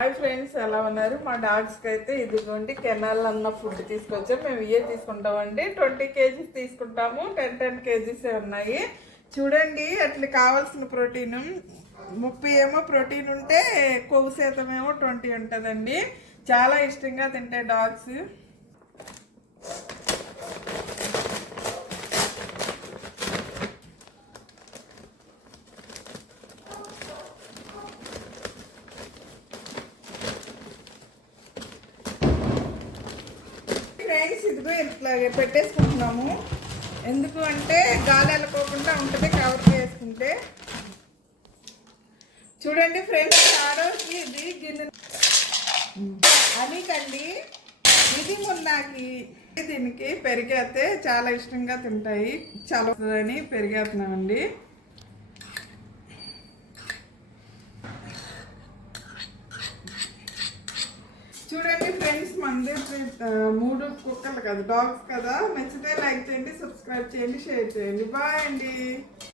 Hi friends, ఎలా ఉన్నారు? మా డాగ్స్కి అయితే ఇదిగోండి కెనాల్ అన్న ఫుడ్ తీసుకొచ్చాం. మేము ఇవే తీసుకుంటామండి. 20 కేజీస్ తీసుకుంటాము. 10 కేజీసే ఉన్నాయి. చూడండి, అట్లా కావాల్సిన ప్రోటీన్ 30 ఏమో ప్రోటీన్ ఉంటే కొవ్వు శాతం ఏమో 20 ఉంటుందండి. చాలా ఇష్టంగా తింటాయి డాగ్స్. ఫ్రెండ్స్, ఇదిగో ఇట్లాగే పెట్టేసుకుంటున్నాము. ఎందుకు అంటే గాలి వెళ్ళకోకుండా ఉంటుంది కవర్ చేసుకుంటే. చూడండి ఫ్రెండ్స్, ఆరోజు ఇది గిన్నె అనికండి, ఇది మున్నాకి. దీనికి పెరిగేస్తే చాలా ఇష్టంగా తింటాయి. చాలా వస్తుందని పెరిగేస్తున్నామండి. చూడండి ఫ్రెండ్స్, మంది 3 కుక్కలు కదా, డాగ్స్ కదా. నచ్చితే లైక్ చేయండి, సబ్స్క్రైబ్ చేయండి, షేర్ చేయండి. బాయ్ అండి.